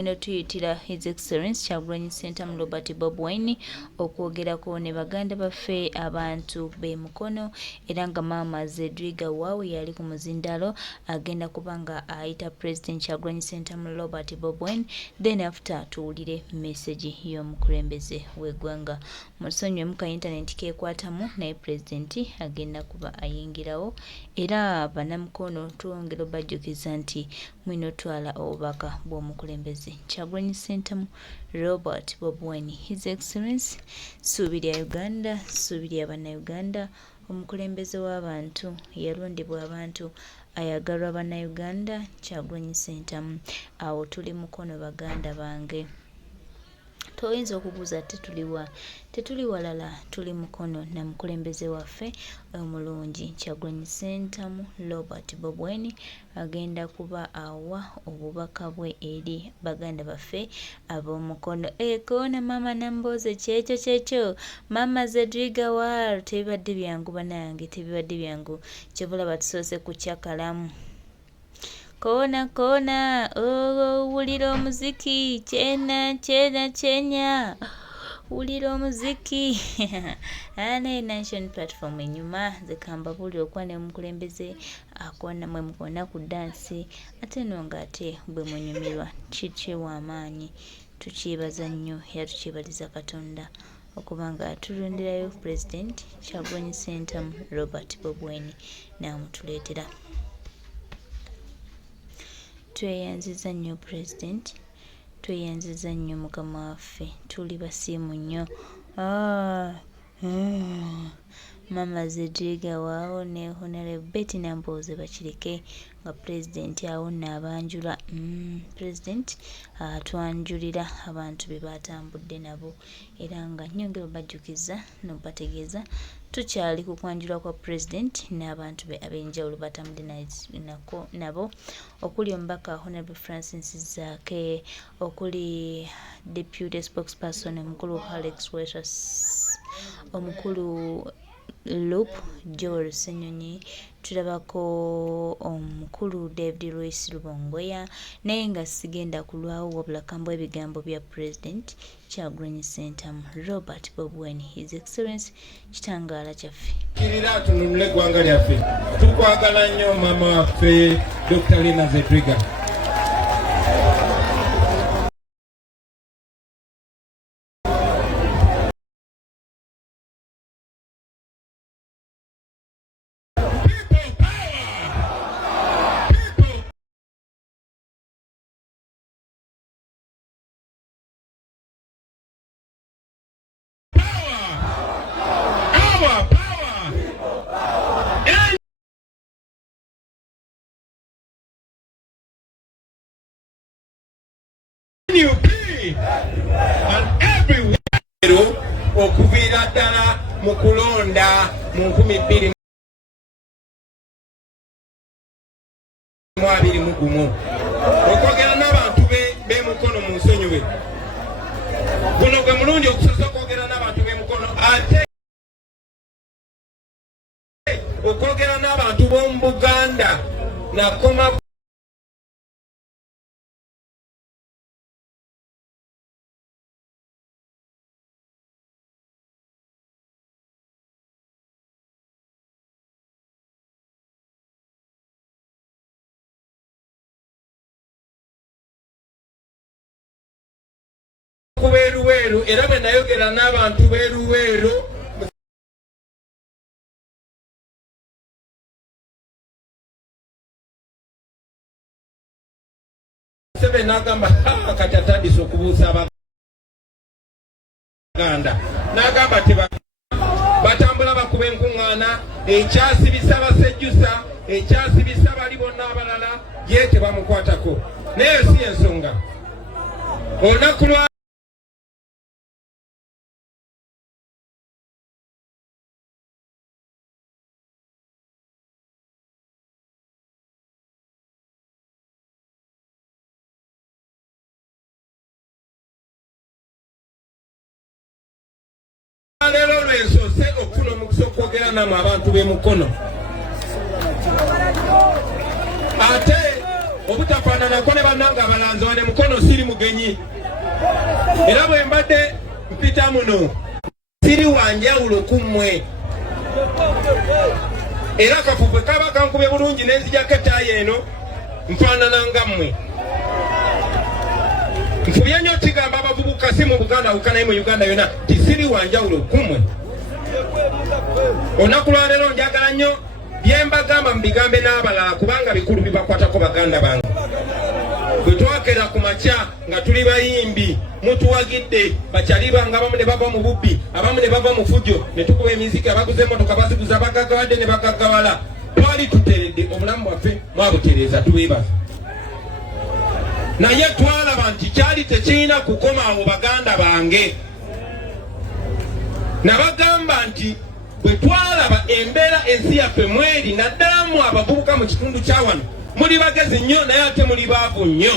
tuyitira His Excellency Kyagulanyi Ssentamu Robert Bob Wine okwogerako ne baganda baffe abantu b'emukono era nga Maama Zedriga Waawe yali ku muzindalo agenda kubanga ayita President Kyagulanyi Ssentamu Robert Bob Wine then after tuwulire message y'omukulembeze w'eggwanga. Musonyiwe mu ka internet keekwatamu naye President agenda kuba ayingirawo era bannamukono twongera obajjukiza nti mwino twala obubaka bw'omukulembeze Kyagulanyi Ssentamu Robert Bob Wine. His Excellency Ssuubi lya Uganda, Ssuubi lya Bannayuganda, omukulembeze w'abantu yalondebwa abantu ayagalwa Bannayuganda Kyagulanyi Ssentamu. Awo tuli mukono baganda bange. Toyinza okubuuza tetuli walala tuli mukono na mukulembeze waffe omulungi Kyagulanyi Ssentamu Robert Bob Wine agenda kuba awa obubaka bwe eri baganda baffe ab'omukono. Koona Maama Nambooze kyekyo Maama Zedriga Waawe tebibadde byangu bannange, tebibadde byangu kyebula batusoose kukyakalamu. Koona wulira omuziki kyenya wulira omuziki ane Nation Platform enyuma zekamba buli okuba ne mukulembeze akona mwe mukona ku dansi ate nonga ate bwe munyumirwa kiki w'amaanyi. Tukyebaza nnyo era tukyebaliza Katonda okubanga tulonderayo President Kyagulanyi Ssentamu Robert Bob Wine n'amutuleetera. Tweyanziza nnyo President, tweyanziza nnyo Mukama waffe, tuli basiimu nnyo. Maama Zedriga Waawe ne Honorable Betty Nambooze bakireke nga President awo n'abanjula. President atwanjulira abantu be batambudde nabo era nga nnyongera obajjukiza n'obategeeza tukyali ku kwanjula kwa President n'abantu be ab'enjawulo batambudde nabo okuli omubaka Honorable Francis Zaake, okuli Deputy Spokesperson omukulu Alex Wessels, omukulu Loop Joel Ssenyonyi, tulabako omukulu David Royce Rubongoya naye nga sigenda kulwawo wabula kambwa ebigambo bya President Kyagulanyi Ssentamu Robert Bob Wine. His Excellency kitangaala kyaffe kirira tununule eggwanga lyaffe. Tukwagala nnyo maama waffe Dr. Lina Zedriga. Okuviira ddala mu kulonda mu 2021 okwogera n'abantu b'emukono mu nsonyiwe. Guno gwe mulundi okusoza okwogera n'abantu b'emukono ate okwogera n'abantu b'omu Buganda nakoma kubeeruweeru era bwe nayogera n'abantu beeruweeru Museveni n'agamba kati atandise okubuusa Abaganda n'agamba batambula bakuba enkuŋŋaana ekyasibisa abasejjusa ekyasibisa bali bonna abalala ye tebamukwatako naye si ensonga olunaku lwa leero lwensose okufuna omukisa okwogera namwe abantu b'emukono ate obutafaananako ne bannanga abalanzi wane mukono siri mugenyi era bwe mbadde mpita muno siri wanjawulo ku mmwe era kafubwe kaba kankubye bulungi nenzijako ettaayi eno nfaanana nga mmwe nfubye nnyo kigamba abavubuka si mu Buganda wokka naye mu Uganda yonna ti siri wanjawulo ku mmwe olunaku lwaleero njagala nnyo bye mbagamba mubigambe n'abalala kubanga bikulu bibakwatako baganda bange bwe twakera ku makya nga tuli bayimbi mutuwagidde bakyalibanga abamu ne bava mu bubbi abamu ne bava mu fujo ne tukuba emiziki abaguza emmotoka baziguza bagagawadde ne bagagawala twali tuteredde obulamu bwaffe mwabutereeza tubeebaza naye twalaba nti kyali tekirina kukoma awo baganda bange nabagamba nti bwe twalaba embeera ensi yaffe mweri naddala mu abavubuka mu kitundu kya wano muli bagezi nnyo naye ate muli baavu nnyo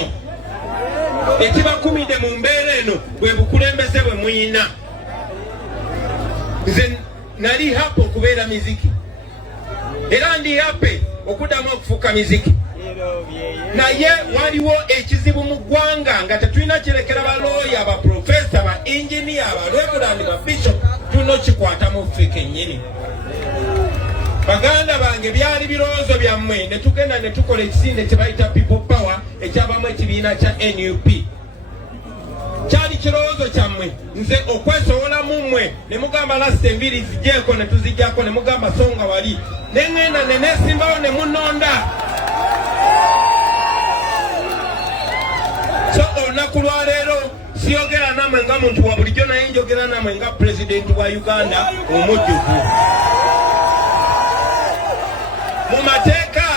ekibakumidde mu mbeera eno bwe bukulembeze bwe muyina nze nali hapo okubeera miziki era ndi hape okuddamu okufuuka miziki naye waliwo ekizibu mu ggwanga nga tetulina kirekera balooya abaprofesa ba inginiya abalwegulandi babishop tulina kikwata mu ffe kennyini baganda bange byali birowoozo byammwe ne tugenda ne tukola ekisinde kye bayita people power ekyabamu ekibiina kya NUP kyali kirowoozo kyammwe nze okwesowola mu mmwe ne mugamba lasita enviri zigyeko ne tuzijjako ne mugamba songa wali ne ŋŋenda ne neesimbawo ne munonda so olunaku lwaleero siyogera namwe nga muntu wa bulijjo naye njogera namwe nga pulezidenti wa Uganda omujjuvu mu mateeka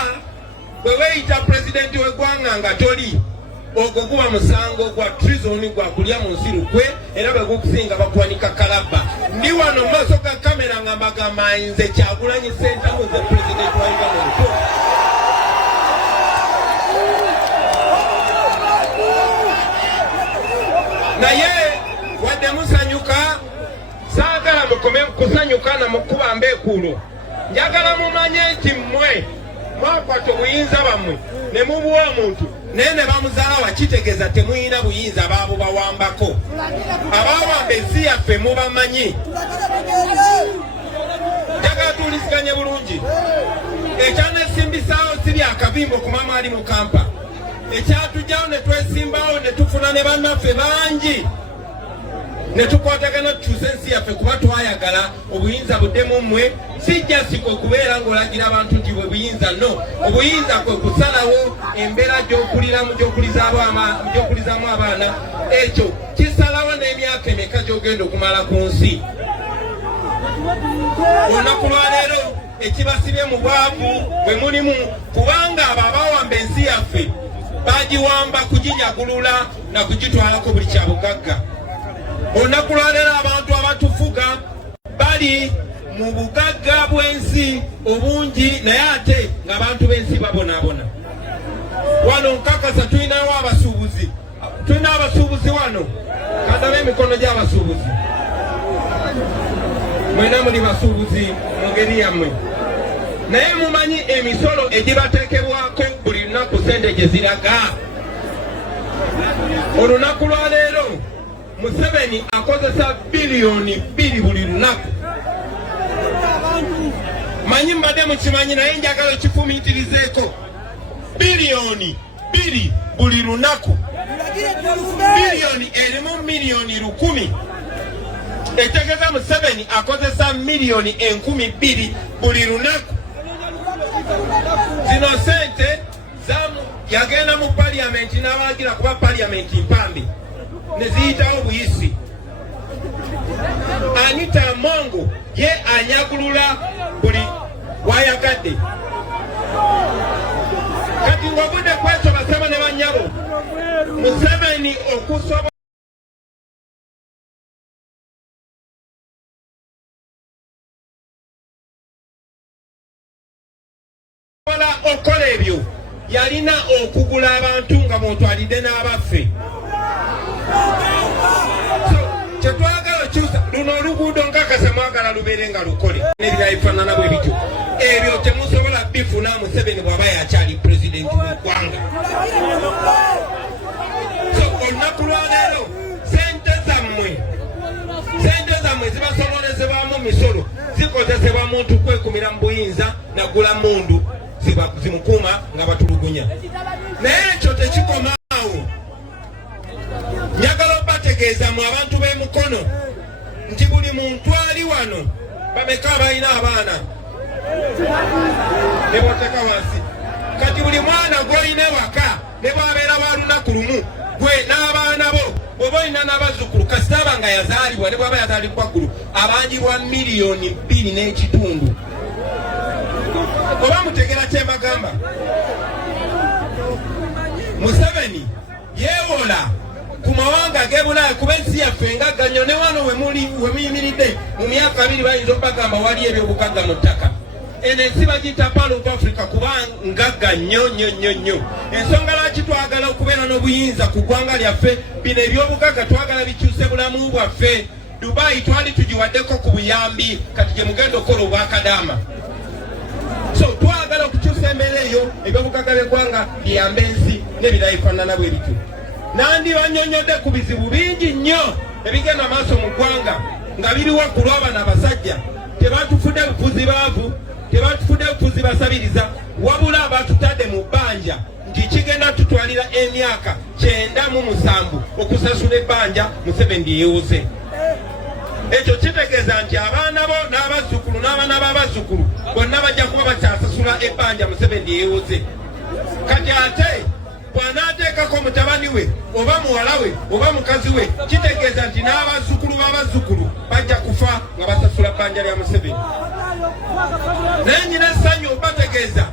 bwe weeyita pulezidenti w'eggwanga nga toli ogwo guba musango gwa treason gwa kulya mu nsi lukwe era bwe gukusinga bakuwanika kalaba ndi wano mu maaso ga kamera nga mbagamba nze Kyagulanyi Ssentamu nze pulezidenti wa Uganda omutuufu naye wadde musanyuka saagala mukome kusanyuka na mukuba mbeekuulo njagala mumanye nti mmwe mwakwata obuyinza bammwe ne mubuwa omuntu naye ne bamuzaala wakitegeeza temuyina buyinza baabo bawambako abaawamba ensi yaffe mubamanyi njagala tuwuliziganye bulungi ekyanesimbisaawo si byakavimbo ku maama ali mu kampa ekyatujjawo ne twesimbawo ne tufuna ne bannaffe bangi ne tukwatagana tukyuse ensi yaffe kuba twayagala obuyinza buddemu mmwe sijja siko okubeera ng'olagira abantu nti bwe buyinza no obuyinza kwe kusalawo embeera gy'okulizamu abaana ekyo kisalawo n'emyaka emeka gy'ogenda okumala ku nsi olunaku lwaleero ekibasibye mu bwavu bwe mulimu kubanga abo abaawamba ensi yaffe bagiwamba kuginyagulula na kugitwalako buli kyabugagga olunaku lwaleero abantu abatufuga bali mu bugagga bw'ensi obungi naye ate ng'abantu b'ensi babonaabona wano nkakasa tulinawo abasuubuzi tulina abasuubuzi wano kandabe emikono gy'abasuubuzi mwena muli basuubuzi mu ngeri yammwe naye mumanyi emisolo egibateekebwako buli lunaku sente gye ziraga olunaku lwaleero Museveni akozesa biliyoni 2 buli lunaku manyi mbadde mukimanyi naye njagala ekifumiitirizeeko biliyoni 2 buli lunaku biliyoni erimu miliyoni 1,000 etegeeza Museveni akozesa miliyoni 2,000 buli lunaku zino sente yagenda mu paliyamenti n'abagira kuba paliyamenti mpambi ne ziyitawo buyisi Anita Mongo ye anyagulula buli wayagadde kati ng'obudde kweso basaba ne banyabo Museveni okusobola okola ebyo yalina okugula abantu nga mwotwalidde n'abaffe kyetwagala okyusa luno oluguudo nkakasa mwagala lubeere nga lukole nebirala bifaanana bwe bityo ebyo temusobola tulifuna Museveni bw'aba yakyali pulezidenti w'eggwanga. So olunaku lwaleero sente zammwe zibasobolezebwamu misolo zikozesebwa muntu kwekumira mu buyinza naggula mundu zimukuuma nga batulugunya. Naye ekyo tekikomaawo. Njagala obategeeza mu abantu b'emukono nti buli muntu ali wano bameka abalina abaana ne boteka wansi. Kati buli mwana gw'olina ewaka ne bwabeera wa lunaku lumu gwe n'abaana bo bw'oba olina n'abazzukulu kasitaba nga yazaalibwa ne bw'aba yazaalibwa ggulu abanjibwa 2.2 miliyoni. Oba mutegera kye mbagamba? Museveni yeewola ku mawanga g'ebulaaya kuba ensi yaffe ngagganyo ne wano we muyimiridde mu myaka 2 bayinza okubagamba wali ebyobugagga mu ttaka. Eno ensi bagiyita Pearl of Africa kuba ngagga nnyo. Ensonga lwaki twagala okubeera n'obuyinza ku ggwanga lyaffe, bino ebyobugagga twagala bikyuse bulamu bwaffe. Dubai twali tugiwaddeko ku buyambi, kati gye mugenda okukola obwakadaama. So twagala okukyusa embeera eyo, ebyobugagga by'eggwanga biyambe ensi n'ebirala bifaanana bwe bityo. Nandi bannyonnyodde ku bizibu bingi nnyo ebigenda maaso mu ggwanga nga biriwo ku lw'abana abasajja. Tebatufudde bufuzi baavu, tebatufudde bufuzi basabiriza, wabula abatutadde mu bbanja nti kigenda tutwalira emyaka 97 okusasula ebbanja Museveni yeewuze. Ekyo kitegeeza nti abaana bo n'abazzukulu n'abaana b'abazzukulu bonna bajja kuba bakyasasula ebbanja Museveni yeewuze. Kati ate bw'anaateekako mutabani we oba muwala we oba mukazi we, kitegeeza nti n'abazzukulu b'abazzukulu bajja kufa nga basasula bbanja lya Museveni. Naye nyina essanyu obategeeza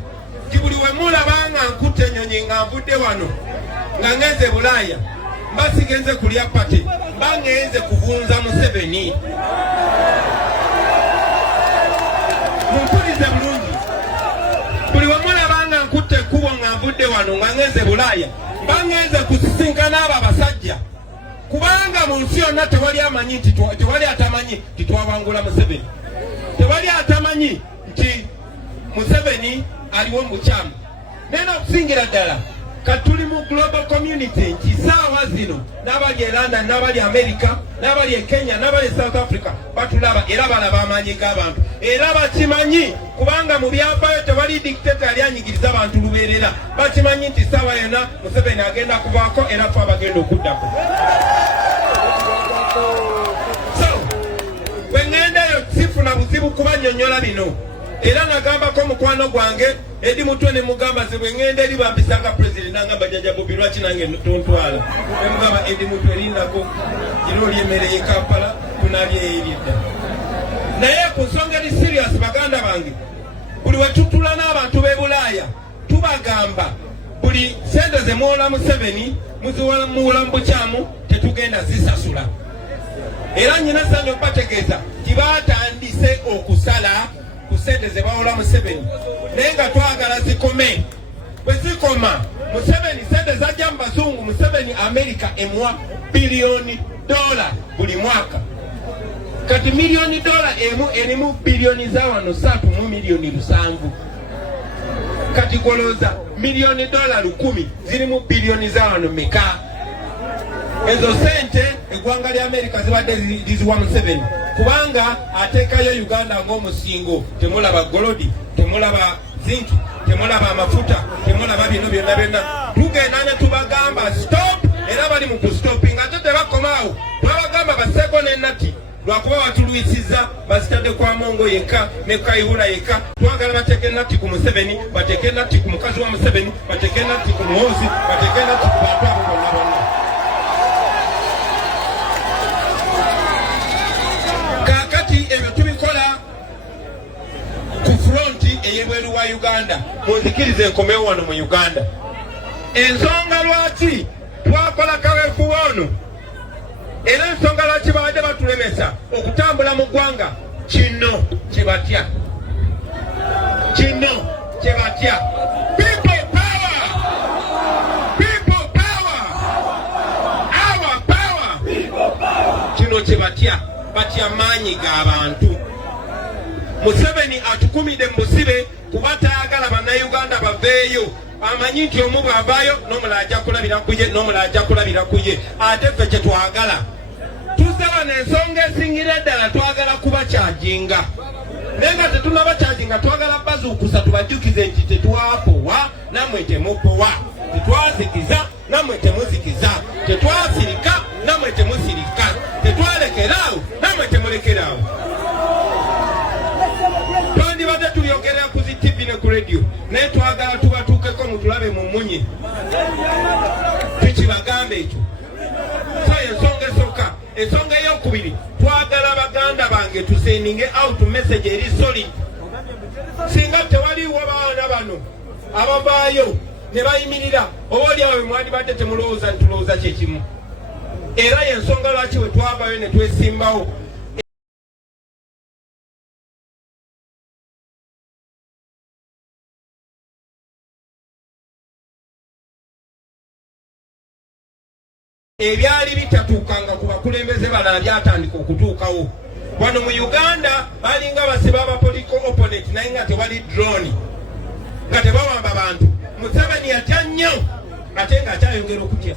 nti buli we mulaba nga nkutte ennyonyi nga nvudde wano nga ngenze Bulaaya, mba sigenze kulya pate, mba ngenze kuvunza Museveni. Mumpulirize bulungi. Buli we mulaba nga nkutte ekkubo nga nvudde wano nga ngenze Bulaaya, mba ngenze kusisinkana abo abasajja, kubanga mu nsi yonna tewali atamanyi nti twawangula Museveni. Tewali atamanyi nti Museveni aliwo mukyamu. Naye n'okusingira ddala kati tuli mu global community nti saawa zino n'abali e London n'abali America n'abali e Kenya n'abali e South Africa batulaba era balaba amaanyi g'abantu era bakimanyi, kubanga mu byafaayo tewali dictator ali anyigiriza abantu lubeerera. Bakimanyi nti saawa yonna Museveni agenda kubaako era ffe abagenda okuddako. Bweng'endeyo sifuna buzibu kubannyonnyola bino, era nagambako mukwano gwange Edi Mutwe ne mugamba ze bweng'ende eri bampisanga pulezidenti nangamba jjajja Bobi lwaki nange tontwala. Ne mugamba Edi Mutwe erindako giro lyemmereye Kampala tunalye eridda. Naye ku nsonga eri serious baganda bange, buli we tutula n'abantu b'e Bulaaya tubagamba buli sente ze muwola Museveni muziwola mu bukyamu tetugenda zisasula. Era nyina essanyu okubategeeza nti baatandise okusala ku sente ze bawola Museveni, naye nga twagala zikome. Bwe zikoma Museveni sente zajja mu bazungu, Museveni America emuwa $billion buli mwaka. Kati $1 million emu erimu biliyoni za wano 3 miliyoni 7. Kati golooza $1 million 10 zirimu biliyoni za wano meka? Ezo sente eggwanga lya America zibadde liziwa Museveni, kubanga ateekayo Uganda ng'omusingo. Temulaba golodi, temulaba zinki, temulaba amafuta, temulaba bino byonna. Tugenda ne tubagamba stop, era bali mu kustopinga ate tebakomaawo. Twabagamba baseeko n'ennati lwakuba batulwisiza bazitadde kwa Mongo yekka ne Kayihura yekka. Twagala bateeke ennati ku Museveni, bateeke ennati ku mukazi wa Museveni, bateeke ennati ku muwozi, bateeke ennati ku bantu abo bonna. Kakati ebyo tubikola ku fronti ey'ebweru wa Uganda. Munzikirize nkomewo wano mu Uganda. Ensonga lwaki twakola kaweefube ono era ensonga lwaki babadde batulemesa okutambula mu ggwanga, kino kye batya. People power! People power! Our power! Kino kye batya maanyi g'abantu. Museveni atukumidde mu busibe kuba tayagala bannayuganda baveeyo amanyi nti omu bw'avaayo n'omulala ajja kulabira ku ye n'omulala ajja kulabira ku ye ate ffe kye twagala tuzze wano ensonga esingira eddala twagala kubakyajinga naye nga tetunabakyaginga twagala bazuukusa tubajjukize nti tetwapowa nammwe temupowa tetwazikiza nammwe temuzikiza tetwasirika nammwe temusirika tetwalekeraawo nammwe temulekeraawo twandibadde tulyogerera ku zi TV ne ku radio naye twagala tubatuukeko mutulabe mu munye tukibagambe ekyo so ensonga esooka ensonga ey'okubiri twagala baganda bange tuseninge out message eri solid singa tewaliwo baana bano abavaayo ne bayimirira oba oliawe mwandibadde temulowooza ntulowooza kyekimu era yensonga lwaki we twavayo ne twesimbawo ebyali bitatuukanga ku bakulembeze bala byatandika okutuukawo wano mu Uganda balinga basiba abapolitical opponent naye nga tewali drone nga tebawamba bantu Museveni yatya nnyo ate nga akyayongera okutya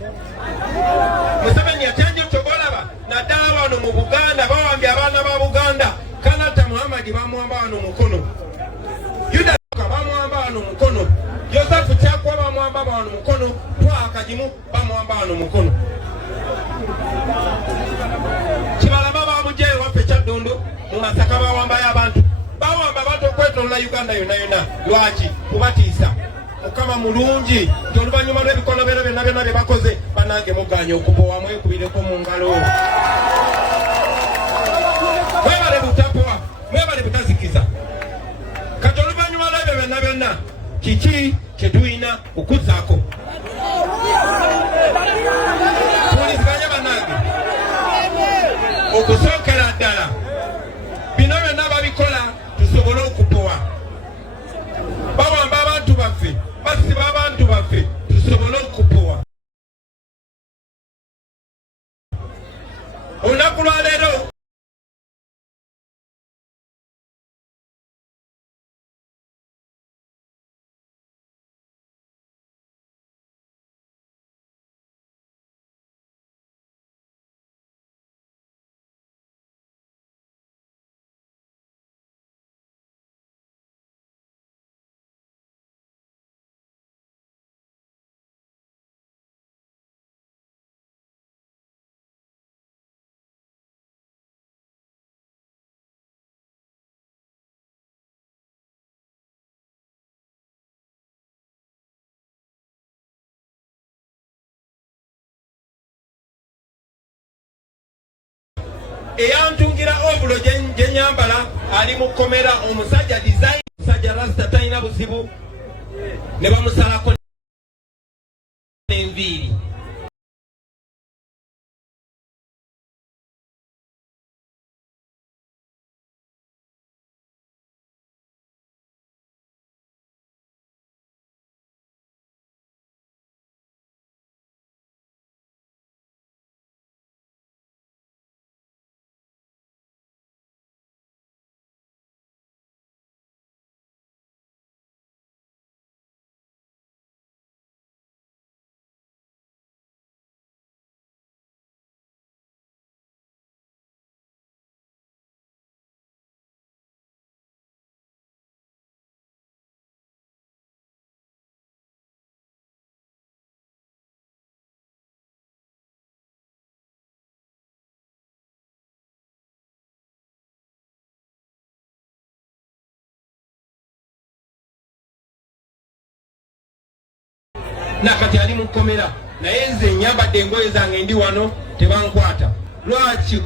Museveni yatya nnyo tobolaba naddala wano mu Buganda bawambye abaana ba Buganda Kanata Muhammad bamuwamba wano mukono Yuda bamuwamba wano mukono Joseph Kyakwa bamuwamba wano mukono Twakagimu bamuwamba wano mukono Kibalaba babujeyo waffe Kyaddondo mu Masaka bawambayo abantu bawamba abantu okwetoolola Uganda yonna yonna lwaki kubatiisa Mukama mulungi nti oluvannyuma lw'ebikolobero byonna byonna bye bakoze bannange muganye okubowa mwekubireko mu ngalo mwebale butapowa mwebale butazikiza kati oluvannyuma lw'ebyo byonna byonna kiki kye tulina okuzzaako tuwuliziganye bannange okusookera ddala bino byonna babikola tusobole okupowa bawamba abantu baffe basiba abantu baffe tusobole okupowa olunaku lwa leero eyantungira obulo gye nyambala ali mu kkomera omusajja design omusajja rasta talina buzibu ne bamusalako n'enviiri nakati ali mu kkomera naye nze nyambadde engoye zange ndi wano tebankwata lwaki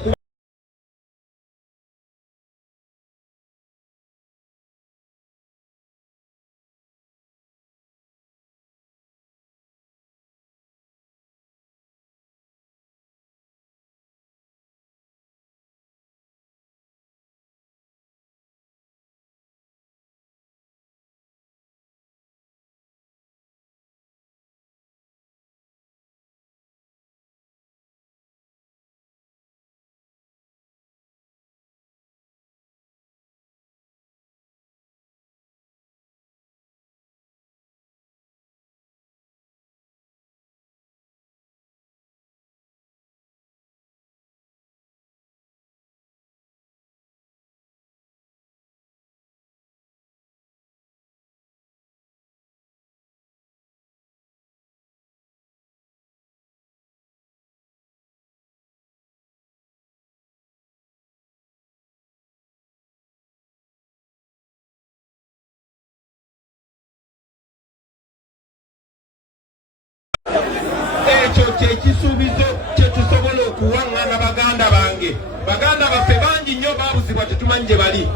ekyo kyekisuubizo kye tusobola okuwaŋŋana baganda bange. Baganda baffe bangi nnyo baabuzibwa tetumanyi gye bali.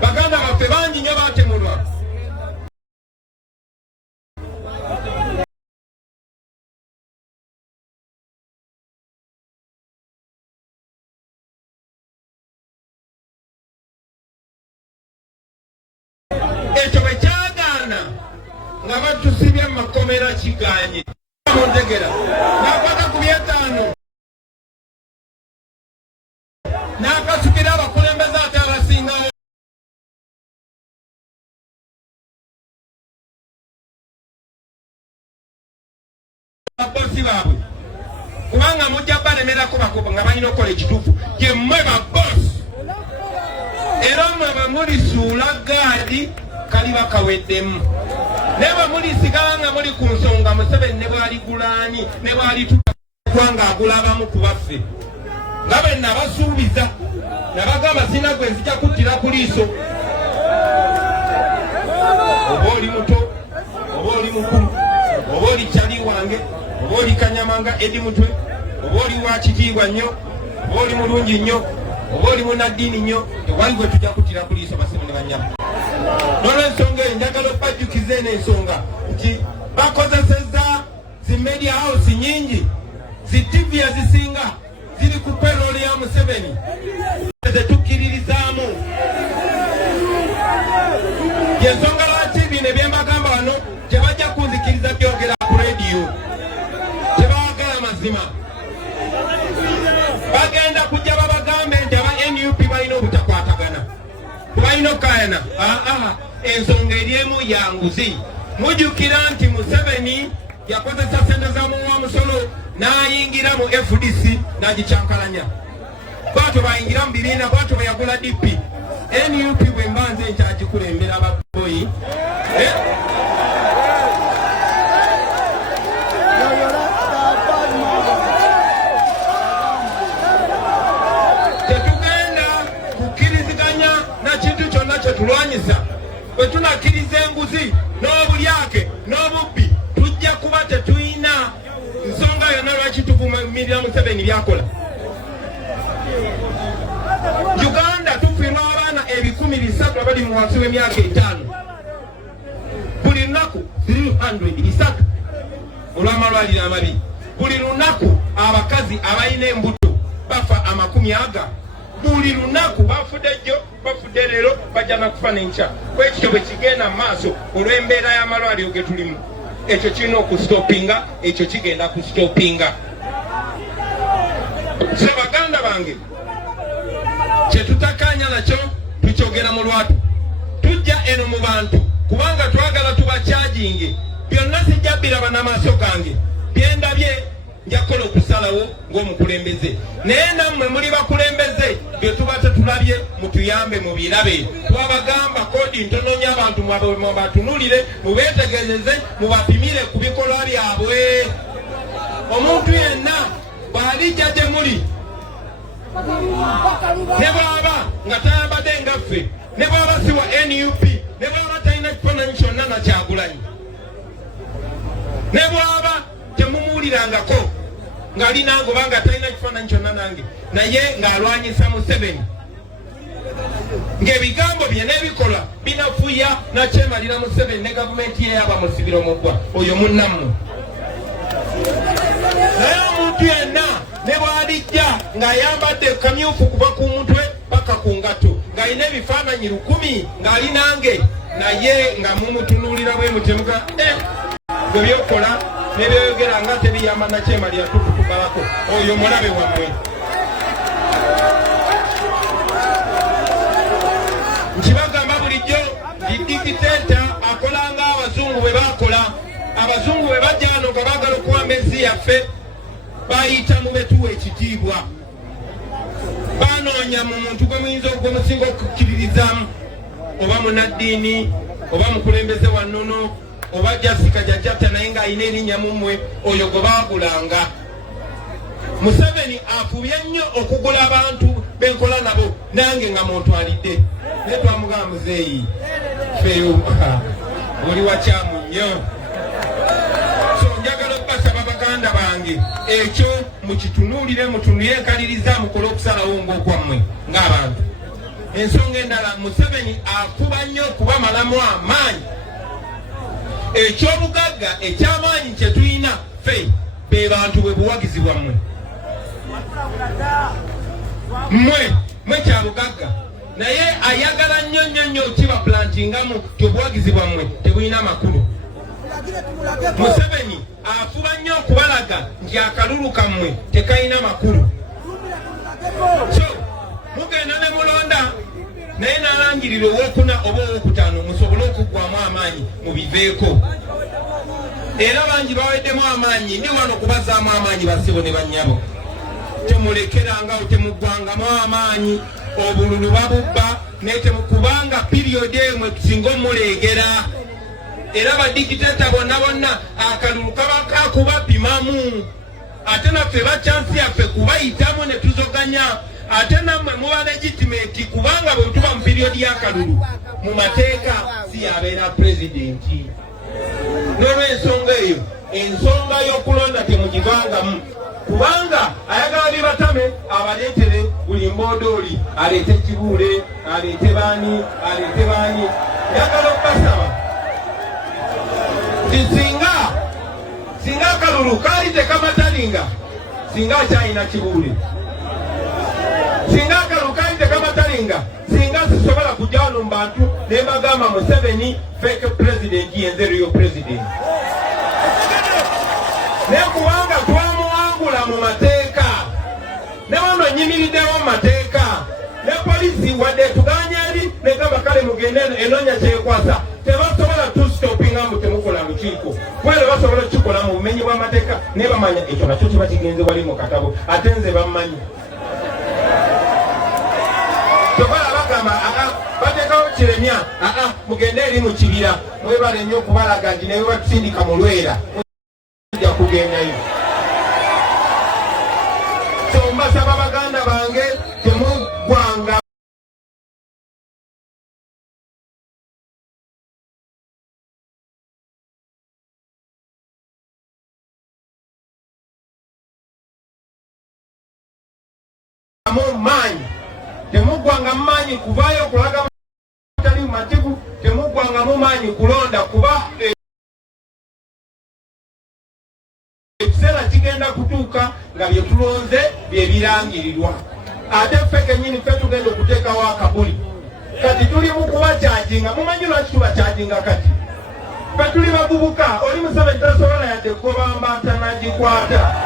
Baganda baffe bangi nnyo baatemulwa. Ekyo bwe kyagaana nga batusibye mu makomera kiganye. Muntegera nakwata ku byetaano n'akasukira abakulembeze ate abasingawo. Babosi baabwe kubanga mujja balemerako bakoba nga balina okukola ekituufu gye mmwe babosi. Era mmwe bamulisuula gaadi kaliba kaweddemu. Ne bamulisigala nga muli ku nsonga Museveni ne bwali gulaani ne bwali tutagwanga agula abamu ku baffe. Nga bwe nabasuubiza nabagamba sina gwe nzija kuttira ku liiso. Oba oli muto, oba oli mukulu, oba oli kyali wange, oba oli Kanyamanga Edi Mutwe, oba oli wa kitiibwa nnyo, oba oli mulungi nnyo, oba oli munnaddiini nnyo, tewali gwe tujja kuttira ku liiso basimu ne banyama. N'olw'ensonga eyo njagala okubajjukiza eno ensonga nti bakozesezza zi media house nyingi, zi TV ezisinga ziri ku payroll ya Museveni zetukkiririzaamu. Yensonga lwaki bino byembagamba wano tebajja kunzikiriza byogera ku rediyo, tebaagala mazima. Bagenda kujja babagambe nti aba NUP balina obutakwatagana, balina okukayana. Ensonga eriemu ya nguzi. Mujjukira nti Museveni yakozesa ssente za muwa musolo n'ayingira mu FDC n'agicyankalanya. Bwatyo bayingira mu bibiina, bwatyo bwe yagula DP. NUP bwe mba nze nkyagikulembera ababoyi. Tetugenda kukkiriziganya na kintu kyonna kye tulwanyisa. Bwe tunakkiriza enguzi n'obulyake n'obubbi tujja kuba tetuyina nsonga yonna lwaki tuvumirira Museveni byakola. Uganda tufiirwa abaana 300 abali mu wansi w'emyaka 5 buli lunaku 300 olw'amalwaliro amabi. Buli lunaku abakazi abalina embuto bafa 40. Buli lunaku bafudde jjo, bafudde leero, bajja na kufa n'enkya. Kwekityo bwe kigenda mu maaso olw'embeera y'amalwaliro ge tulimu, ekyo kirina okusitopinga, ekyo kigenda kusitopinga. Se baganda bange kye tutakkaanya nakyo tukyogera mu lwatu. Tujja eno mu bantu kubanga twagala tubakyaginge. Byonna sijja biraba n'amaaso gange, byendabye njakola okusalawo ng'omukulembeze. Naye nammwe muli bakulembeze, bye tuba tetulabye mutuyambe mu birabe. Twabagamba kodi ntono nnyo abantu mubatunulire, mubeetegereze, mubapimire ku bikolwa byabwe. Omuntu yenna bw'alijja gye muli ne bw'aba nga tayambadde ngaffe, ne bw'aba si wa NUP, ne bw'aba talina kifaananyi kyonna na Kyagulanyi, ne bw'aba temumuwulirangako ng'alinange oba nga talina kifaananyi kyonna nange, naye ng'alwanyisa Museveni, ng'ebigambo bye n'ebikola binafuya nakyemalira Museveni ne gavumenti ye yaba musibiro muggwa. Oyo munnammwe. Naye omuntu yenna ne bw'alijja ng'ayambadde kamyufu kuva ku mutwe paka ku ngato, ng'alina ebifaananyi 1000 ng'ali nange, naye nga mumutunuulira bwe mutemuka gwe byokola ne byeyogera nga tebiyamba nakyemalira tukutubalako. Oyo mulabe wammwe. Nkibagamba bulijjo dikiteeta akola ng'abazungu bwe baakola. Abazungu bwe bajja wano nga baagala okuwamba ensi yaffe bayita mu betuwa ekitiibwa. Banoonya mu muntu gwe muyinza gwe musinga okukkiririzaamu, oba munnaddiini, oba mukulembeze wa nnono, oba Jessica Jajjata naye ng'alina erinnya mu mmwe, oyo gwe baagulanga. Museveni afubye nnyo okugula abantu benkola nabo, nange nga muntwalidde. Naye twamugamba muzeeyi feyo oli wakyamu nnyo. So njagala okubasaba baganda bange bange ekyo mukitunuulire mutunulire enkaliriza mukole okusalawo ng'okwammwe ng'abantu. Ensonga endala, Museveni afuba nnyo okubamalamu amaanyi. Ekyobugagga eky'amaanyi kye tulina ffe be bantu bwe buwagizi bwammwe. Mmwe kyabugagga naye ayagala nnyo okibaplantingamu obuwagizi bwammwe tebulina makulu. Museveni afuba nnyo okubalaga nti akalulu kammwe tekalina makulu. So mugenda ne mulonda naye n'alangirira owokuna oba owokutaano musobole okuggwamu amaanyi mubiveeko. Era bangi baweddemu amaanyi ndi wano okubazaamu amaanyi basibo ne bannyabo. Temulekerangawo, temuggwangamu amaanyi. Obululu babubba ne temukubanga piriyodi emwe tusinga omuleegera. Era badikiteta bonna akalulu kaba kakuba pimamu. Ate naffe bachansi yaffe kubayitamu ne tuzoganya. Ate nammwe muba legitimate kubanga bwe tuba mu piriyodi y'akalulu mu mateeka si yabeera pulezidenti. N'olw'ensonga eyo, ensonga y'okulonda temugivangamu kubanga ayagala bibatame abaleetere buli mboodooli, aleete Kibuule, aleete baani. Njagala okubasaba singa akalulu kaali tekamatalinga, singa akyalina Kibuule, singa akalulu kaali tekamatalinga, singa sisobola kujja wano mu bantu ne mbagamba Museveni fake president yenze real president. Ne kubanga twamuwangula mu mateeka, ne wano nyimiriddewo mu mateeka, ne polisi wadde tuganya eri ne gamba kale mugende enoonya kyekwasa, tebasobola tusitopinga mbu temukola lukiiko. Wale basobola kukikola mu bumenyi bw'amateeka ne bamanya ekyo nakyo kiba kigenze wali mu katabo, ate nze bammanyi. Tokola bagamba bateekawo kiremya, mugende eri mu kibira mwebale nnyo okubalaga nti ne batusindika mu Lwera ojja kugendayo. So mbasaba baganda bange temuggwanga maanyi, temuggwanga mu maanyi kuvaayo okulaga mutali mumativu, temuggwanga mu maanyi kulonda kuba ekiseera kigenda kutuuka nga bye tulonze bye birangirirwa. Ate ffe kennyini ffe tugenda okuteekawo akabuli. Kati tuli mu kubakyaginga, mumanyi lwaki tubakyaginga kati? Ffe tuli bavubuka, oli Museveni tasobola yadde kugoba mbaata nagikwata.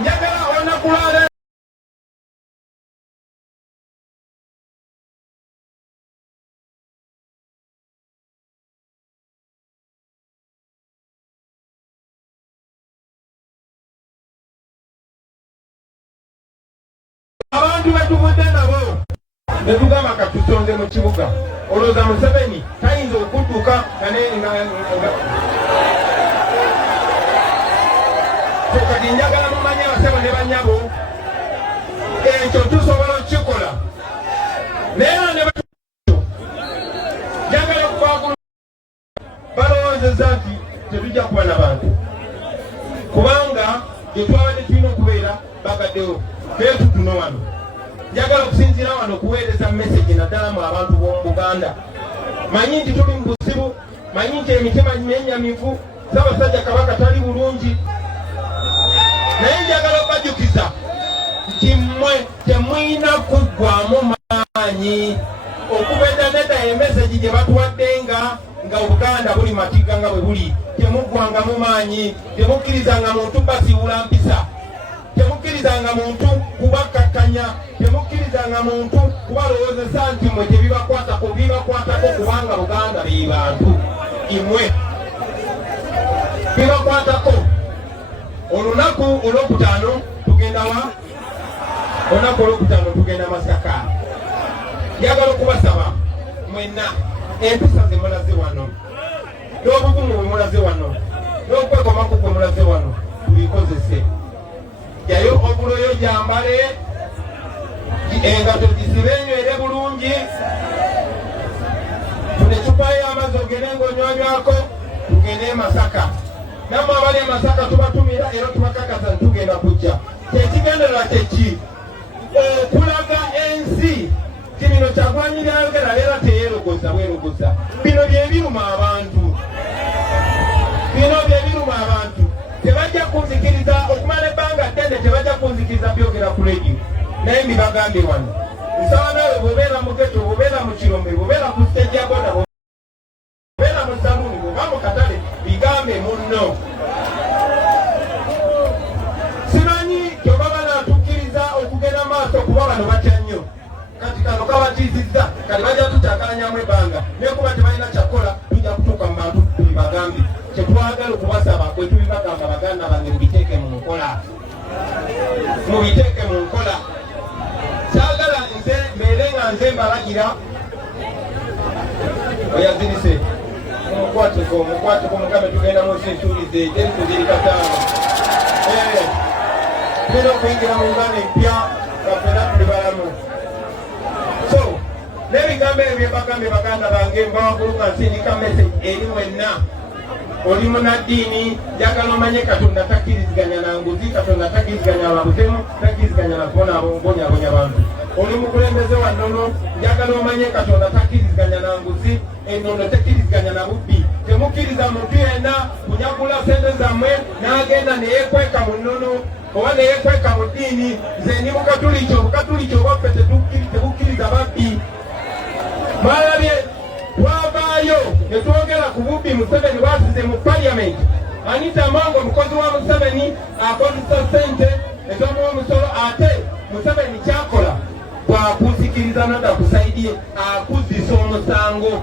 Njagala onakulala abantu betuvudde nabo ne tugamba katusonze mu kibuga. Olowooza Museveni tayinza okudduka kati njagala mumanye abasebo ne bannyabo ekyo tusobola okukikola. Naye ne njagala okuvaako balowoozeza nti tetujja kuba n'abantu kubanga gye twabadde tulina okubeera bagaddewo beetutuno wano. Njagala okusinziira wano okuweereza message naddala mu abantu b'omu Buganda manyi nti tuli mu busibu, manyi nti emitima nenyamivu, Ssaabasajja Kabaka tali bulungi, naye njagala okubajjukiza nti mmwe temulina kuggwaamu maanyi. Okuva edda nedda emesegi gye batuwaddenga nga Obuganda buli matiga nga bwe buli, temuggwangamu maanyi, temukkirizanga muntu basiwula mpisa, temukkirizanga muntu kubakkakkanya, temukkirizanga muntu kubalowoozesa nti mmwe tebibakwatako, bibakwatako kubanga Buganda be bantu, imwe bibakwatako. Olunaku olwokutaano tugenda wa? Olunaku olwokutaano tugenda Masaka. Njagala okubasaba mwenna empisa ze mulaze wano, n'obugumu bwe mulaze wano, n'okwekomako kwe mulaze wano, tubikozese. Jayo obuloyo gyambale, engato gisibe enywere bulungi, tune ecupa y'amazzi ogende ng'onywanywako, tugende Masaka. Nammwe abali e Masaka tubatumira era tubakakasa tugenda kujja. Kyekigendererwa kyeki okulaga ensi ti bino Kyagulanyi byayogera leero teyeerogoza bwerogoza. Bino bye biruma abantu, bino bye biruma abantu. Tebajja kunzikiriza okumala ebbanga ddene, tebajja kunzikiriza byogera ku leediyo, naye mbibagambye wano. Nsaba nawe bw'obeera mu geto, bw'obeera mu kirombe, bw'obeera ku siteegi ya boda, bw'obeera mu saluuni, bw'oba mu katale, bigambe munno. Simanyi kyoba banatukkiriza okugenda maaso okuba bano batya nnyo. Kati kano kabatiizizza, kati bajja tukyakalanyamu ebbanga, naye kuba tebalina kyakola tujja kutuuka mu bantu tubibagambye. Kyetwagala okubasaba kwe tubibagamba, baganda bange mubiteeke mu nkola, mubiteeke mu nkola. Kyagala nze mbeere nga nze mbalagira oyazirise omukwateko mugambe tugenda mu nsi ntuulize teri tuziri kataano. Tugenda okuyingira mu Uganda empya nga ffenna tuli balamu. So n'ebigambo ebyo byebagambye baganda bange mbawagulu nga nsindika message eri mwenna. Oli munnaddiini njagala omanye Katonda takkiriziganya na nguzi, Katonda takkiriziganya babutemu, takkiriziganya na kubonyabonya bantu. Oli mukulembeze wa nnono njagala omanye Katonda takkiriziganya na nguzi, ennono takkiriziganya na bubbi. Temukkiriza muntu yenna kunyagula sente zammwe n'agenda neyeekweka mu nnono oba neyeekweka mu ddiini. Nze ndi Mukatuliki, Obukatuliki obwaffe tebukkiriza babbi. Mwalabye twavaayo ne twogera ku bubbi Museveni bwasize mu paliamenti. Anita Among omukozi wa Museveni akozesa ssente ezomuwa omusolo, ate Museveni kyakola bwakusikiriza nada kusaidie akuzisa omusango.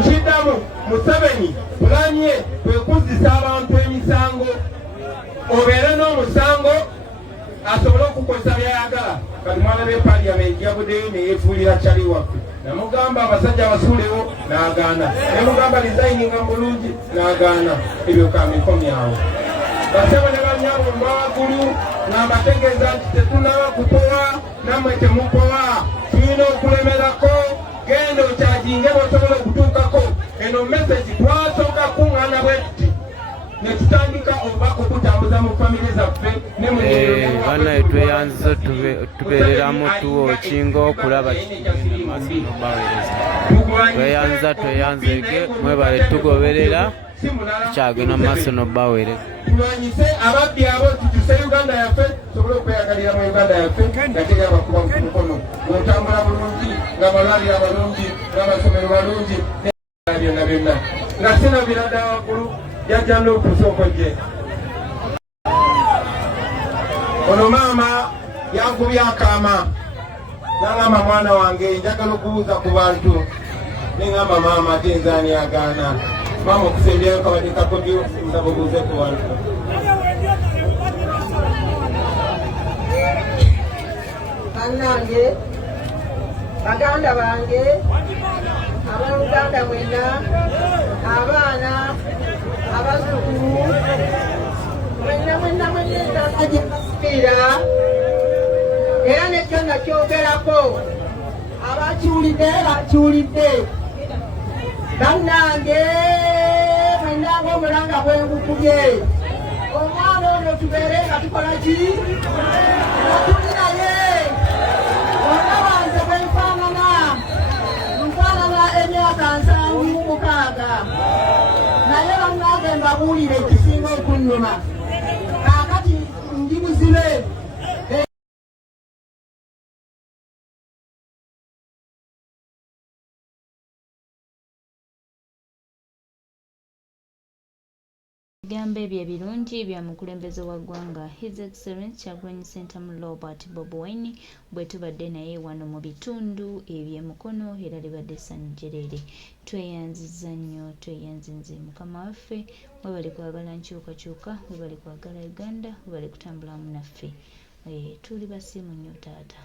Nkiddamu, Museveni pulaani ye kwekuzisa abantu emisango, obeere n'omusango asobole okukozesa byayagala. Kati mwana be paliamenti yavuddeyo neyeefuulira kyali waffe. Namugamba abasajja abasuulewo n'agaana, namugamba designinga mulungi n'agaana. Ebyo kamikomyawo basebo ne bannyabo mbawagulu ng'abategeeza nti tetunaba kupowa, nammwe temupowa, tulina okulemerako. Genda okyajinge bw'osobola okutuukako. Eno message twasooka kuŋŋaana bwe tuti ne tutandika obubaka okutambuza mu famire zaffe ne mu banaye tweyanze tubeereramu tuwokinga okulaba tweyanzege mwebale tugoberera tukyagenda maaso nobaweereza. Tulwanyise ababbi abo tutuse Uganda yaffe tusobole okweyagalira mu Uganda yaffe nga teri abakuba mu mukono, ng'otambula bulungi, ng'amalwaliro abalungi, ng'amasomero balungi, byonna byonna nga sina birada waggulu yajja n'okusookoje. Ono maama yankubye akaama n'agamba mwana wange njagala okubuuza ku bantu, neŋŋamba maama ate nzaani agaana. Maama okusembyayo kabadde kakodyo nsaba obuuze ku bantu. Bannange, baganda bange, abooluganda mwenna, abaana, abazzukulu, mwenna endala gye basiira, era nekyo nakyogerako. Abakiwulidde bakiwulidde. Bannange, mwenna ng'omulanga bwengukubye. Omwana ono tubeere nga tukola ki? Nga tuli naye. Bonna banze bwenfaanana. Nfaanana emyaka 76 naye bannange mbabuulire ekisinga okunnuma kaakati ndi muzibe. Ebigambo ebyo ebirungi bya mukulembeze wa ggwanga His Excellency Kyagulanyi Ssentamu Robert Bobi Wine bwe tubadde naye wano mu bitundu eby'Emukono era libadde essanyu jjereere. Tweyanzizza nnyo, tweyanzinze Mukama waffe, webale kwagala nkyukakyuka, webale kwagala Uganda, webale kutambula wamu naffe. Tuli basiimu nnyo taata.